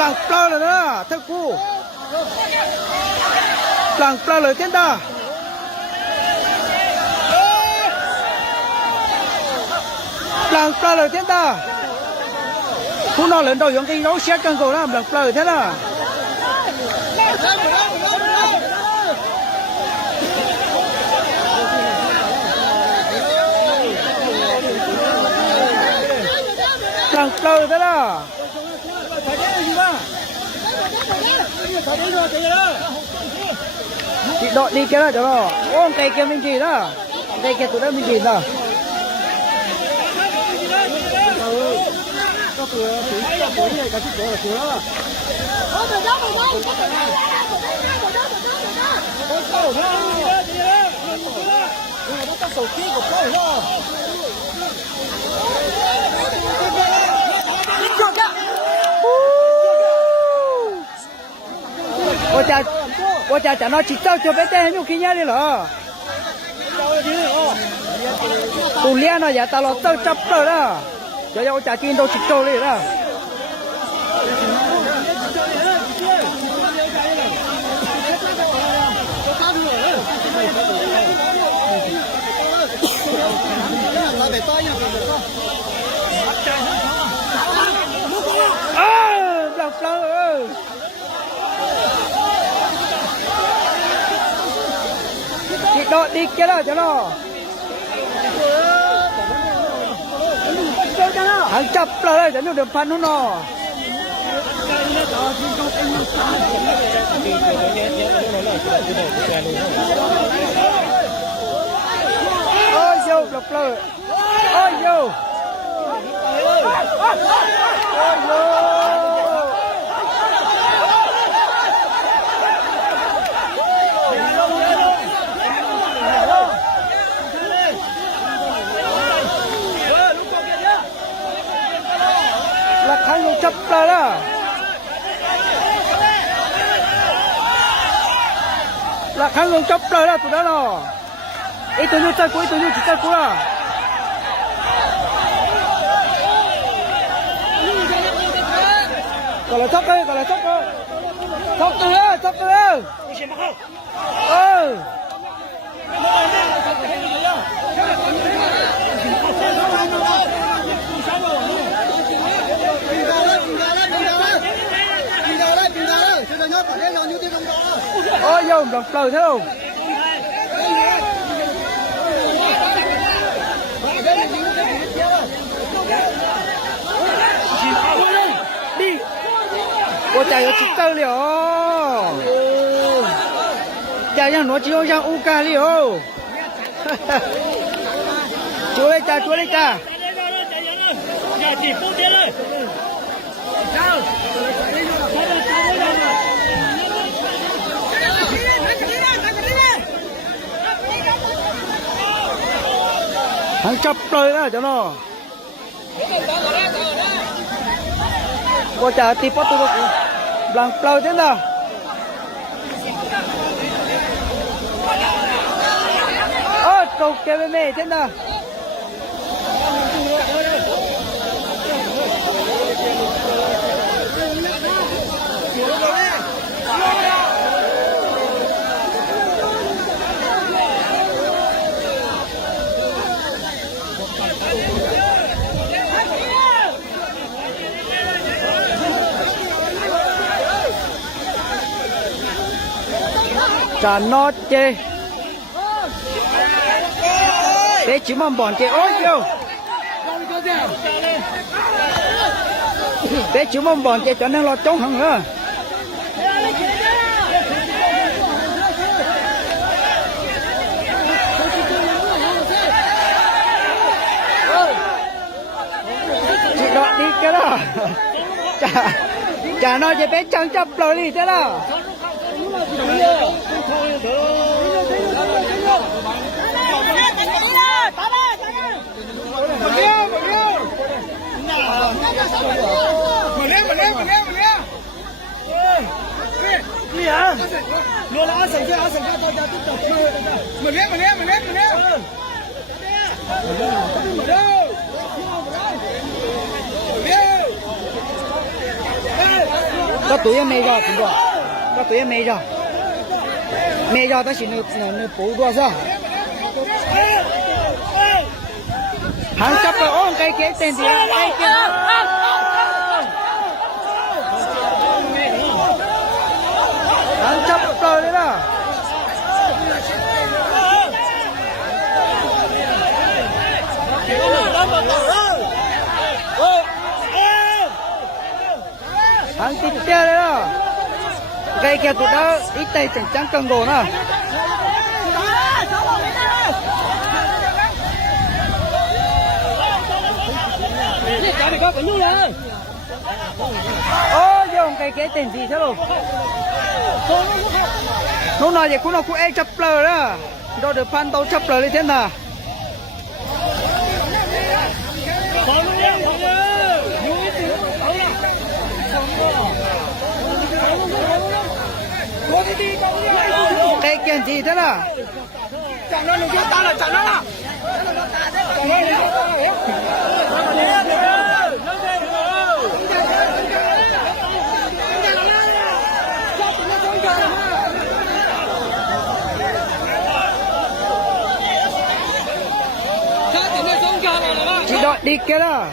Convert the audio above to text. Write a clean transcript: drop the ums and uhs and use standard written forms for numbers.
Làng pla rồi đó, thưa cô. Làng pla rồi tên ta. Làng pla rồi tên ta. Cô nó lên đầu dùng cái nấu xe cần cầu đó, làng pla rồi thế đó. Làng pla rồi thế đó. Chị đội đi kia đó cho nó. Ôm cây kia mình gì đó. Cây kia tụi đó mình gì đó. Ôi chà nó chỉ tao cho bé tên nhiều khi nhá đi lỡ. Tụi lia nó giờ tao lo tao chấp rồi đó. Cho ôi chà tin đâu chỉ tao đi đó. Lọc ơi. Chị đội đi kia đó cho nó. Hàng chập rồi cho nó được phân nó. Ôi vô lọc lời. Ôi vô. Ôi vô. Là khăn luôn chấp ra đó. Là khăn luôn chấp ra đó tụi đó nó. Ý tụi nó chơi cuối, tụi nó chỉ chơi cuối à. Còn là chấp đi, còn là chấp đi. Chấp từ đó, chấp từ đó. Ừ. Ôi vô đồng lời thấy không? Đi. Ôi chạy ở chích tơ liệu. Chạy ra nó chỉ có sang Uca liệu. Chúa đây cha, chúa đây cha. Hàng chập rồi đó cho nó. Qua trả tí pot tụi blanc plau thế nào. Ơ, cầu kê bê mê thế nào. Trả nó chê. Thế chỉ mong bọn chê ôi kêu. Thế chỉ mong bọn chê cho nên lo chống hẳn nữa. Chị đọt đi cái đó. Chả nói chê bé chẳng chấp lời đi thế nào. Gì hả? Lừa là sẵn chưa tôi ra tiếp tục chưa. Mình liếc. Đâu? có tuổi em mê ra cũng được có tuổi em mê ra ta chỉ nó bố đua ra hắn chấp rồi ôm cây kia tên gì cây kia hắn chấp rồi đấy đó hắn tiếp theo đấy đó cây kia tụi đó ít tay chẳng trắng cân đồ nữa ô dùng cây kia tên gì thế luôn nó nói gì cũng nó cũng ai chấp lờ đó đâu được phan tàu chấp lờ đi thế nào cây kiện gì thế nào chẳng nó lục ta là chẳng nó là chị đợi đi kia đó